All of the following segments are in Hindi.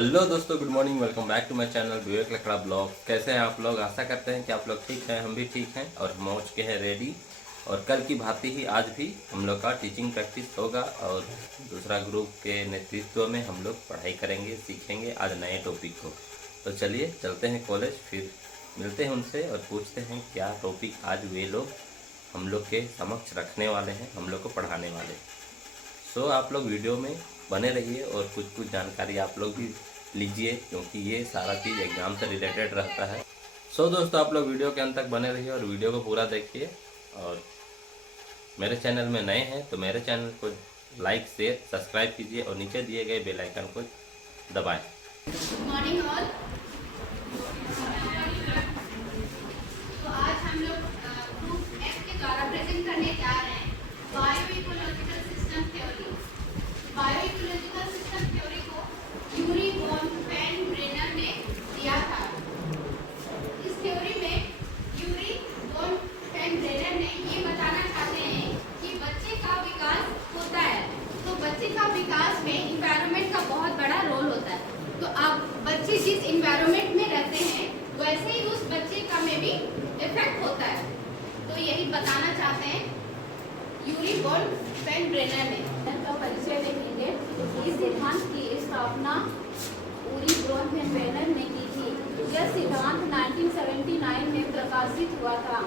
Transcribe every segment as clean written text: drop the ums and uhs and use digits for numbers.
हेलो दोस्तों, good morning. Welcome back to my channel Vivek Lakra blog. कैसे हैं आप लोग? आशा करते हैं कि आप लोग ठीक हैं। हम भी ठीक हैं और हम हो चुके हैं रेडी। और कल की भांति ही आज भी हम लोग का टीचिंग प्रैक्टिस होगा और दूसरा ग्रुप के नेतृत्व में हम लोग पढ़ाई करेंगे, सीखेंगे आज नए टॉपिक को। तो चलिए चलते हैं कॉलेज, फिर मिलते हैं उनसे और पूछते हैं क्या टॉपिक आज वे लोग हम लोग के समक्ष रखने वाले हैं, हम लोग को पढ़ाने वाले। सो आप लोग वीडियो में बने रहिए और कुछ जानकारी आप लोग भी लीजिए, क्योंकि ये सारा चीज़ एग्ज़ाम से रिलेटेड रहता है। सो दोस्तों, आप लोग वीडियो के अंत तक बने रहिए और वीडियो को पूरा देखिए। और मेरे चैनल में नए हैं तो मेरे चैनल को लाइक, शेयर, सब्सक्राइब कीजिए और नीचे दिए गए बेल आइकन को दबाएं। Good morning all. तो आज हम लोग ग्रुप एफ के द्वारा प्रेजेंट करने जा रहे हैं bio ecological system theory. Bio ecological system theory को यूरी वॉन वैन ब्रेनर ने दिया था। इस थ्योरी में यूरी वॉन वैन ब्रेनर ने ये बताना चाहते हैं कि बच्चे का विकास होता है तो बच्चे का विकास में इन्वायरमेंट का बहुत बड़ा रोल होता है। तो अब बच्चे जिस इन्वायरमेंट में रहते हैं वैसे ही उस बच्चे का में भी इफेक्ट होता है। तो यही बताना चाहते हैं यूरी वॉन वैन ब्रेनर ने। का परिचय देखेंगे। इस सिद्धांत की स्थापना यूरी वॉन वैन ब्रेनर ने की थी। यह सिद्धांत 1979 में प्रकाशित हुआ था।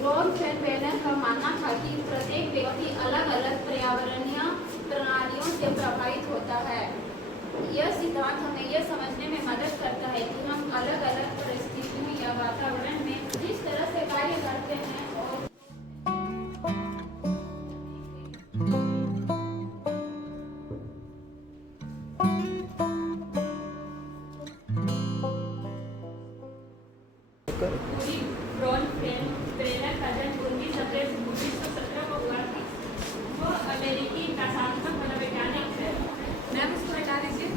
वॉन वैन ब्रेनर का मानना था कि प्रत्येक व्यक्ति अलग अलग पर्यावरणीय प्रणालियों से प्रभावित होता है। यह सिद्धांत हमें यह समझने में मदद करता है कि हम अलग अलग परिस्थितियों या वातावरण में जिस तरह से कार्य करते हैं और यूरी वॉन वैन ब्रेनर का जन्म 19 अप्रैल 1917 को हुआ था। वह अमेरिकी रसायनशास्त्र मनोवैज्ञानिक है। मैम इसको हटा दीजिए।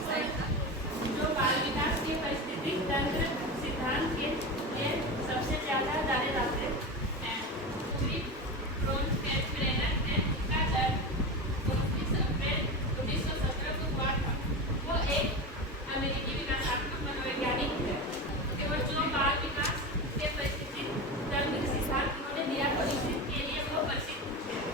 जो बाल विकास के पारिस्थितिक तंत्र सिद्धांत के लिए सबसे ज्यादा जाने जाते हैं। यूरी वॉन वैन ब्रेनर का जन्म 19 अप्रैल 1917 को हुआ था। वह एक अमेरिकी विकासात्मक मनोवैज्ञानिक है। केवल जो बाल विकास के पारिस्थितिक तंत्र सिद्धांत उन्होंने दिया था इसके लिए वो प्रसिद्ध है।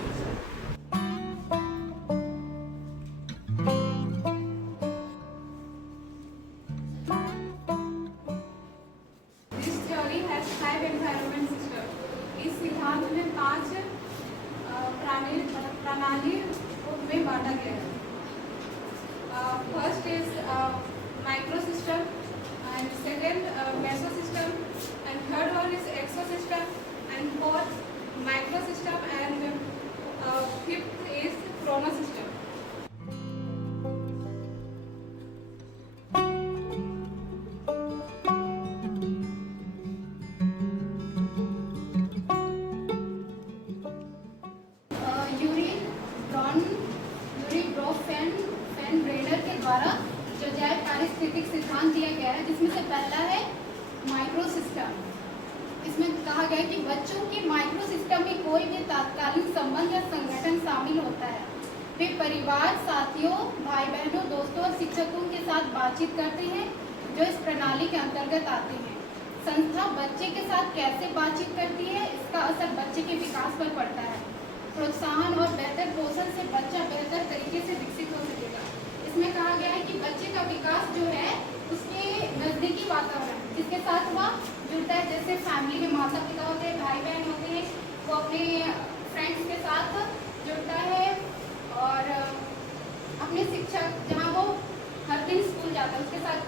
This theory has 5 environment systems. इस सिद्धांत में 5 प्रणाली में बांटा गया है। First is micro system and second meso system and third one is exo system and fourth micro system and fifth is chrono system. यूरी वॉन वैन ब्रेनर के द्वारा जो जैव पारिस्थितिक सिद्धांत दिया गया है, जिसमें से पहला है माइक्रो सिस्टम। इसमें कहा गया है कि बच्चों के माइक्रो सिस्टम में कोई भी तात्कालिक संबंध या संगठन शामिल होता है। वे परिवार, साथियों, भाई बहनों, दोस्तों और शिक्षकों के साथ बातचीत करते हैं जो इस प्रणाली के अंतर्गत आते हैं। संस्था बच्चे के साथ कैसे बातचीत करती है, इसका असर बच्चे के विकास पर पड़ता है। प्रोत्साहन और बेहतर पोषण से बच्चा बेहतर तरीके से विकसित हो सकेगा। इसमें कहा गया है कि बच्चे का विकास जो है उसके नज़दीकी वातावरण जिसके साथ वह जुड़ता है, जैसे फैमिली में माता पिता होते हैं, भाई बहन होते हैं, वो अपने फ्रेंड्स के साथ जुड़ता है और अपने शिक्षक जहाँ वो हर दिन स्कूल जाता है उसके साथ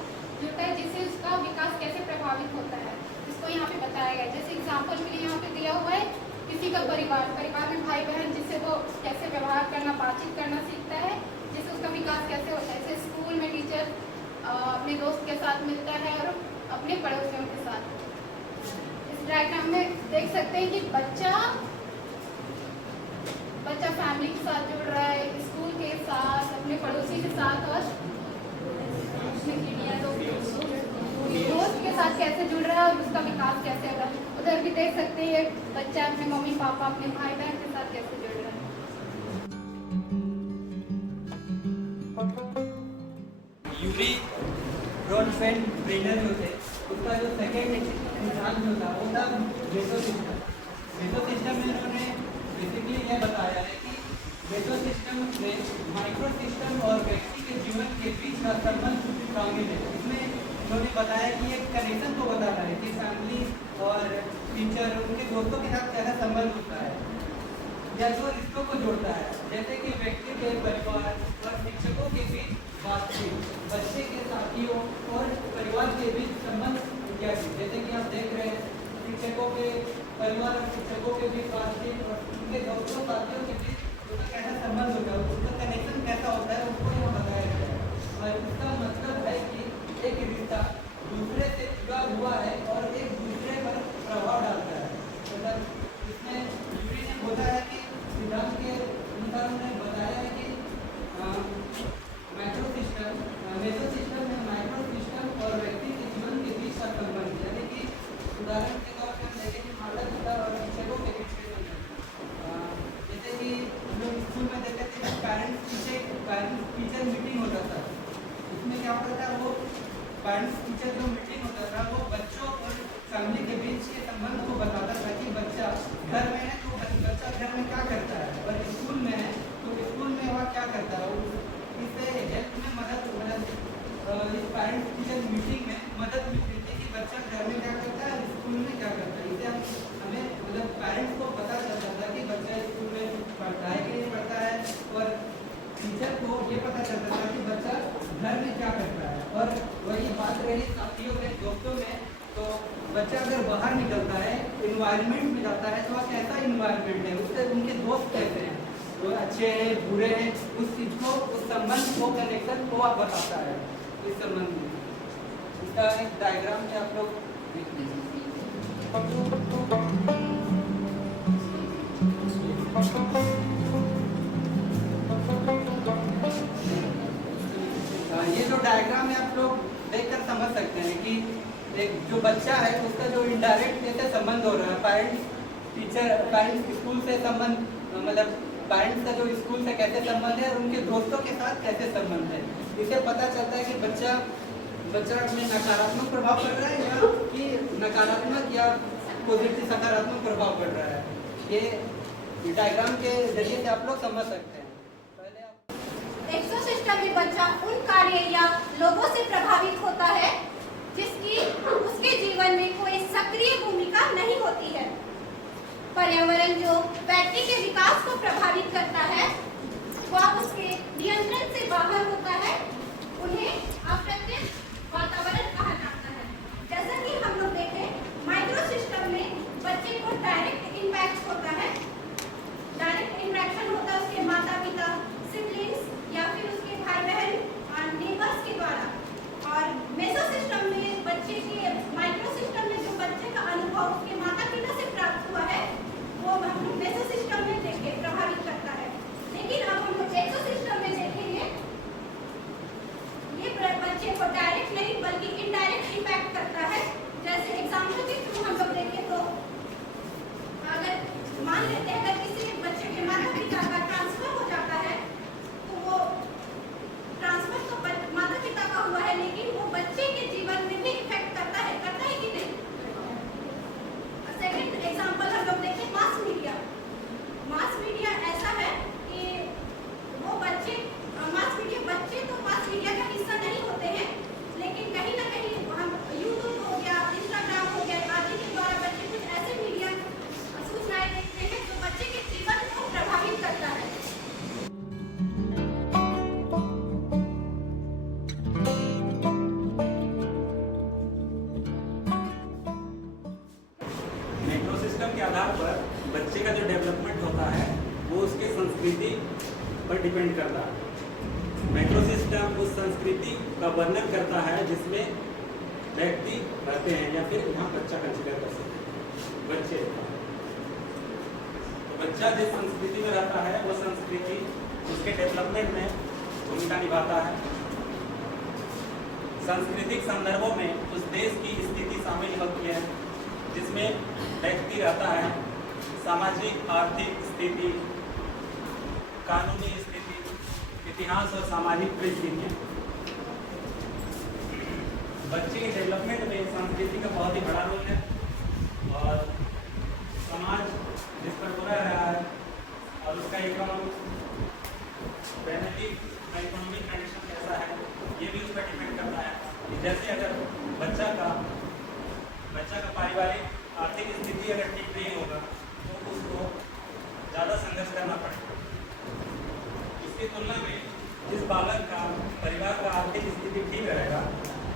जुड़ता है, जिससे उसका विकास कैसे प्रभावित होता है इसको यहाँ पे बताया गया है। जैसे एग्जाम्पल के लिए यहाँ पे दिया हुआ है किसी का परिवार में भाई बहन जिससे वो कैसे व्यवहार करना, बातचीत करना सीखता है, जिससे उसका विकास कैसे होता है। जैसे स्कूल में टीचर अपने दोस्त के साथ मिलता है और अपने पड़ोसियों के साथ। इस डायग्राम में देख सकते हैं कि बच्चा फैमिली के साथ जुड़ रहा है, स्कूल के साथ, अपने पड़ोसी के साथ और दोस्त के साथ कैसे जुड़ रहा है और उसका विकास कैसे हो रहा है। उधर भी देख सकते हैं बच्चा अपने मम्मी पापा, अपने भाई बहन के साथ कैसे जुड़ रहा है। यूरी फेन ब्रेनर जो थे उसका जो सेकेंड सिद्धांत जो था वो था मेसो सिस्टम। मेसो सिस्टम में उन्होंने बेसिकली यह बताया है कि मेसो सिस्टम में माइक्रो सिस्टम और व्यक्ति के जीवन के बीच का संबंध शामिल है। इसमें उन्होंने बताया कि एक कनेक्शन को बता रहा है कि फैमिली और टीचर उनके दोस्तों के साथ कैसा संबंध होता है या जो रिश्तों को जोड़ता है, जैसे कि व्यक्ति के परिवार और शिक्षकों के बीच बातचीत, बच्चे के साथियों और परिवार के बीच संबंध इत्यादि। जैसे कि आप देख रहे हैं शिक्षकों के परिवार और शिक्षकों के बीच बातचीत और उनके दोस्तों साथियों के बीच उनका कैसा संबंध होता है, उसका कनेक्शन कैसा होता है, उसको यहाँ बताया गया है। और इसका मतलब है कि एक रिश्ता दूसरे से जुड़ा हुआ है और एक दूसरे पर प्रभाव डालता है। मतलब इसमें यूरी ने बोला है कि सिद्धांत के अनुसार उन्होंने बताया है कि माइक्रो सिस्टम मेसो सिस्टम में माइक्रो सिस्टम और व्यक्ति के जीवन के बीच का संबंध, यानी कि उदाहरण के तौर पर देखें कि माता पिता और शिक्षकों के बीच के संबंध। जैसे कि हम लोग स्कूल में देखते थे पेरेंट्स टीचर मीटिंग होता था। इसमें क्या होता था, वो पेरेंट्स टीचर जो मीटिंग होता था वो बच्चों और फैमिली के बीच के संबंध को बताता था कि बच्चा घर में है तो बच्चा घर में क्या करता है और स्कूल में है तो स्कूल में वह क्या करता है। इससे हेल्प में मदद इस पेरेंट्स टीचर मीटिंग में मदद मिलती थी कि बच्चा घर में क्या करता है, स्कूल में क्या करता है। इससे हमें मतलब पेरेंट्स को पता चलता था कि बच्चा स्कूल में पढ़ता है कि नहीं पढ़ता है, और टीचर को ये पता चलता था कि बच्चा घर में क्या करता है। और वही बात रही साथियों में, दोस्तों में, तो बच्चा अगर बाहर निकलता है, इन्वायरमेंट में जाता है, तो वह कैसा इन्वायरमेंट है, उससे उनके दोस्त कैसे हैं, वो अच्छे हैं बुरे हैं, उस चीज़ को, उस संबंध को, कनेक्शन को आप बताता है इस संबंध में। इसका एक डायग्राम है, आप लोग देख लीजिए। ये जो डायग्राम है आप लोग देखकर समझ सकते हैं कि एक जो बच्चा है उसका जो इनडायरेक्ट कैसे संबंध हो रहा है, पेरेंट्स स्कूल से संबंध, मतलब पेरेंट्स का जो स्कूल से कैसे संबंध है और उनके दोस्तों के साथ कैसे संबंध है। इससे पता चलता है कि बच्चा में नकारात्मक प्रभाव पड़ रहा है या कि नकारात्मक या पॉजिटिव सकारात्मक प्रभाव पड़ रहा है। ये डायग्राम के जरिए से आप लोग समझ सकते हैं। एक्सो सिस्टम में बच्चा उन कार्य या लोगों से प्रभावित होता है जिसकी उसके जीवन में कोई सक्रिय भूमिका नहीं होती है। पर्यावरण जो व्यक्ति के विकास को प्रभावित करता है वह उसके नियंत्रण से बाहर होता है, उन्हें अप्रत्यक्ष वातावरण कहा जाता है। जैसा कि हम लोग देखें माइक्रो सिस्टम में बच्चे को डायरेक्ट इम्पैक्ट होता है, डायरेक्ट इंटरेक्शन होता है उसके माता पिता, सिबलिंग्स या फिर उसके भाई बहन और नेबर्स के द्वारा। और मेसो सिस्टम में बच्चे के माइक्रो सिस्टम में जो बच्चे का अनुभव उसके माता पिता से प्राप्त हुआ है वो हम लोग मेसो सिस्टम में देखे प्रभावित करता है। लेकिन अब हम लोग एक्सो सिस्टम में देखेंगे ये बच्चे को डायरेक्ट नहीं बल्कि इनडायरेक्ट इम्पैक्ट करता है। जैसे एग्जाम्पल के थ्रू हम लोग देखें तो अगर मान लेते हैं अगर किसी बच्चे के माता पिता का ट्रांसफर हो जाता है तो वो ट्रांसफर तो माता पिता का हुआ है लेकिन वो बच्चे के जीवन में भी इफेक्ट करता है कि नहीं। सेकंड एग्जांपल हम लोग देखें मास मीडिया ऐसा है कि वो बच्चे तो मास मीडिया का हिस्सा नहीं होते हैं, लेकिन कहीं ना कहीं हम यूट्यूब हो गया, इंस्टाग्राम हो गया आदि के द्वारा बच्चे कुछ ऐसे मीडिया सूचनाएं देखते हैं जो बच्चे के जीवन को प्रभावित करता है। माइक्रो सिस्टम के आधार पर बच्चे का जो डेवलपमेंट होता है वो उसके संस्कृति पर डिपेंड करता है। माइक्रो सिस्टम उस संस्कृति का वर्णन करता है जिसमें व्यक्ति रहते हैं या फिर यहाँ बच्चा कंसिडर कर सकते हैं बच्चे। तो बच्चा जिस संस्कृति में रहता है वो संस्कृति उसके डेवलपमेंट में भूमिका निभाता है। सांस्कृतिक संदर्भों में उस देश की स्थिति शामिल होती है जिसमें व्यक्ति रहता है, सामाजिक आर्थिक स्थिति, कानूनी स्थिति, इतिहास और सामाजिक परिस्थितियाँ। बच्चे के डेवलपमेंट में संस्कृति का बहुत ही बड़ा रोल है और समाज जिस पर बुरा रहा है और उसका इकोनॉमिक कंडीशन कैसा है ये भी उस पर डिपेंड करता है कि जैसे अगर बच्चा का पारिवारिक आर्थिक स्थिति अगर ठीक नहीं होगा तो उसको ज़्यादा संघर्ष करना पड़ेगा। इसकी तुलना में जिस बालक का परिवार का आर्थिक स्थिति ठीक रहेगा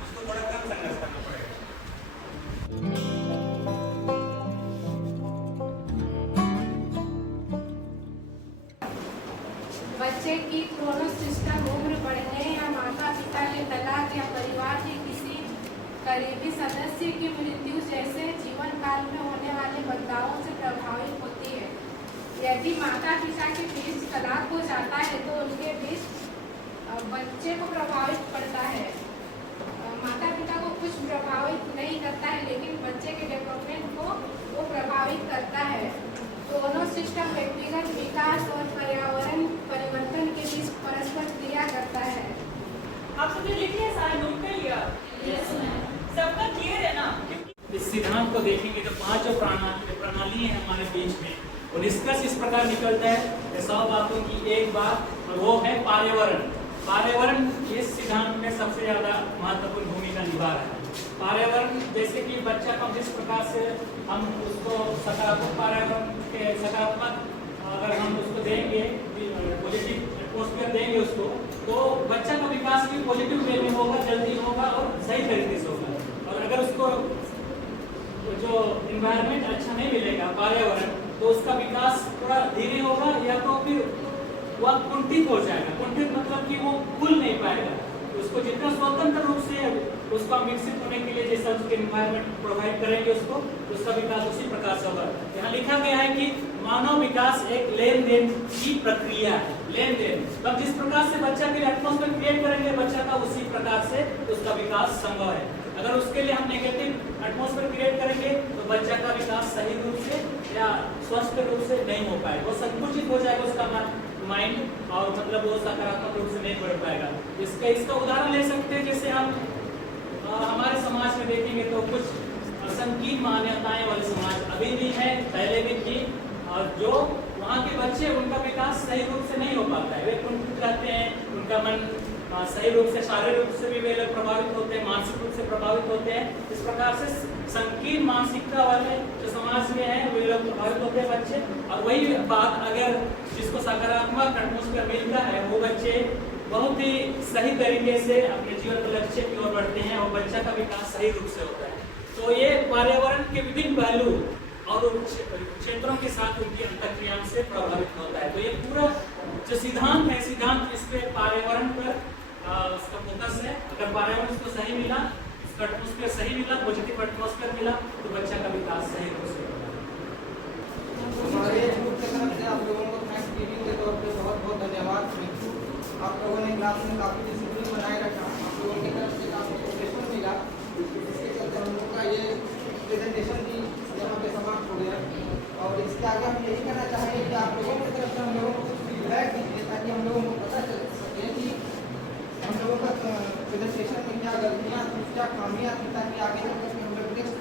उसको थोड़ा कम संघर्ष करना पड़ेगा। बच्चे की क्रोनस सिस्टम उम्र बढ़ने या माता पिता के तलाक या परिवार के किसी करीबी सदस्य की मृत्यु जैसे जीवन काल में होने वाले बदलावों से प्रभावित होती है। यदि माता पिता के बीच तलाक हो जाता है तो उनके बीच बच्चे को प्रभावित पड़ता है। माता पिता को कुछ प्रभावित नहीं करता है लेकिन बच्चे के डेवलपमेंट को वो प्रभावित करता है। दोनों सिस्टम व्यक्तिगत विकास और पर्यावरण परिवर्तन के बीच परस्पर क्रिया करता है। आप सबने लिख लिया, सारा नोट कर लिया? Yes ma'am. सबका क्लियर है ना? इस सिद्धांत को देखेंगे तो 5 प्रणाली है हमारे बीच में और निष्कर्ष इस प्रकार निकलता है कि 100 बातों की एक बात और वो है पर्यावरण। पर्यावरण इस सिद्धांत में सबसे ज्यादा महत्वपूर्ण भूमिका निभा रहा है। पर्यावरण जैसे कि बच्चा को जिस प्रकार से हम उसको सकारात्मक पर्यावरण के सकारात्मक अगर हम उसको देंगे पॉजिटिव एटमॉस्फेयर देंगे उसको तो बच्चा का विकास भी पॉजिटिव वे में होगा, जल्दी होगा और सही तरीके से होगा। और अगर उसको जो इन्वायरमेंट अच्छा नहीं मिलेगा पर्यावरण तो उसका विकास थोड़ा धीरे होगा या तो फिर वह कुंठित हो जाएगा। कुंठित मतलब कि वो खुल नहीं पाएगा। उसको जितना स्वतंत्र रूप से उसका विकसित होने के लिए जैसा उसके इन्वायरमेंट प्रोवाइड करेंगे उसका विकास उसी प्रकार से होगा। यहाँ लिखा गया है कि मानव विकास एक लेन देन की प्रक्रिया है। लेन देन मतलब जिस प्रकार से बच्चा के लिए एटमॉस्फेयर क्रिएट करेंगे बच्चा का उसी प्रकार से उसका विकास संभव है। अगर उसके लिए हम नेगेटिव एटमॉस्फेयर क्रिएट करेंगे तो बच्चा का विकास सही रूप से या स्वस्थ रूप से नहीं हो पाएगा, वो संकुचित हो जाएगा उसका माइंड और मतलब वो सकारात्मक रूप से नहीं बढ़ पाएगा। इसका उदाहरण ले सकते हैं जैसे हम हमारे समाज में देखेंगे तो कुछ संकीर्ण मान्यताएं वाले समाज अभी भी है, पहले भी थी और जो वहाँ के बच्चे उनका विकास सही रूप से नहीं हो पाता है। वे कुंठित रहते हैं, उनका मन सही रूप से शारीरिक रूप से भी वे लोग प्रभावित होते हैं, मानसिक रूप से प्रभावित होते हैं। इस प्रकार से संकीर्ण मानसिकता वाले जो समाज में है वे लोग प्रभावित होते हैं बच्चे। और वही बात अगर जिसको सकारात्मक एटमॉस्फेयर मिलता है वो बच्चे बहुत ही सही तरीके से अपने जीवन के लक्ष्य की ओर बढ़ते हैं और बच्चा का विकास सही रूप से होता है। तो ये पर्यावरण के विभिन्न पहलू और क्षेत्रों के साथ उनकी अंतःक्रिया से प्रभावित होता है। तो ये पूरा जो सिद्धांत है, सिद्धांत इस पे पर्यावरण पर उसका फोकस है। अगर पर्यावरण उसको सही मिला, उसका एटमॉस्फेयर सही मिला, पॉजिटिव एटमॉस्फेयर मिला तो बच्चा का विकास सही रूप से होगा। हमारे ग्रुप की तरफ से आप लोगों को थैंक्स गिविंग के तौर पे बहुत बहुत धन्यवाद। आप लोगों ने क्लास में काफ़ी डिसिप्लिन बनाए रखा, आप लोगों की तरफ से काफ़ी प्रोफेशन मिला, इसके चलते हम लोग का ये प्रेजेंटेशन भी यहाँ पे समाप्त हो गया। और इसके आगे हम यही कहना चाहेंगे कि आप लोगों की तरफ से हम लोगों को कुछ फीडबैक दीजिए ताकि हम लोगों को पता चल सके कि हम लोगों का प्रेजेंटेशन में क्या गलतियाँ थी, क्या खामियाँ थी, ताकि आगे चल कर हम लोग नेक्स्ट